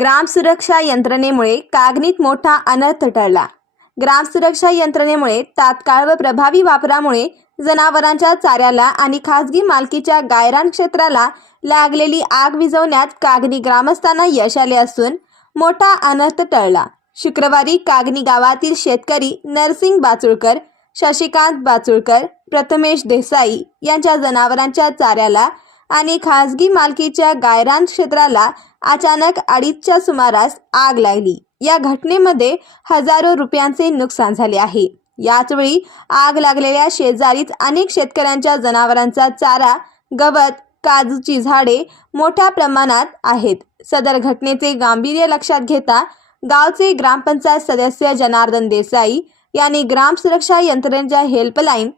ग्राम सुरक्षा यंत्रणेमुळे कागणीत मोठा अनर्थ टळला. ग्राम सुरक्षा यंत्रणेमुळे तात्काळ व प्रभावी वापरामुळे जनावरांच्या चाऱ्याला आणि खासगी मालकीच्या गायरान क्षेत्राला लागलेली आग विझवण्यात कागणी ग्रामस्थांना यश आले असून मोठा अनर्थ टळला. शुक्रवारी कागणी गावातील शेतकरी नरसिंग बाचुळकर शशिकांत बाचुळकर प्रथमेश देसाई यांच्या जनावरांच्या चाऱ्याला आणि खासगी मालकीच्या गायरान क्षेत्राला अचानक अडीचच्या सुमारास आग लागली. या घटनेमध्ये हजारो रुपयांचे नुकसान झाले आहे. याचवेळी आग लागलेल्या शेजारीच अनेक शेतकऱ्यांच्या जनावरांचा चारा गवत काजूची झाडे मोठ्या प्रमाणात आहेत. सदर घटनेचे गांभीर्य लक्षात घेता गावचे ग्रामपंचायत सदस्य जनार्दन देसाई यांनी ग्राम सुरक्षा यंत्रणेच्या हेल्पलाईन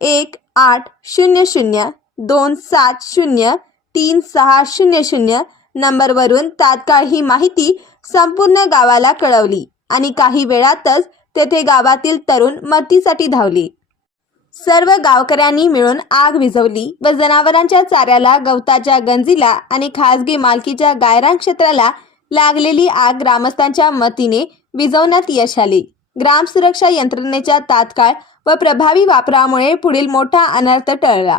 एक आठ शून्य शून्य दोन सात शून्य तीन सहा शून्य शून्य नंबरवरून तात्काळ ही माहिती संपूर्ण गावाला कळवली आणि काही वेळातच तेथे गावातील तरुण मदतीसाठी धावले. सर्व गावकऱ्यांनी मिळून आग विझवली व जनावरांच्या चाऱ्याला गवताच्या गंजीला आणि खासगी मालकीच्या गायरान क्षेत्राला लागलेली आग ग्रामस्थांच्या मतीने विझवण्यात यश आले. ग्राम सुरक्षा यंत्रणेच्या तात्काळ व प्रभावी वापरामुळे पुढील मोठा अनर्थ टळला.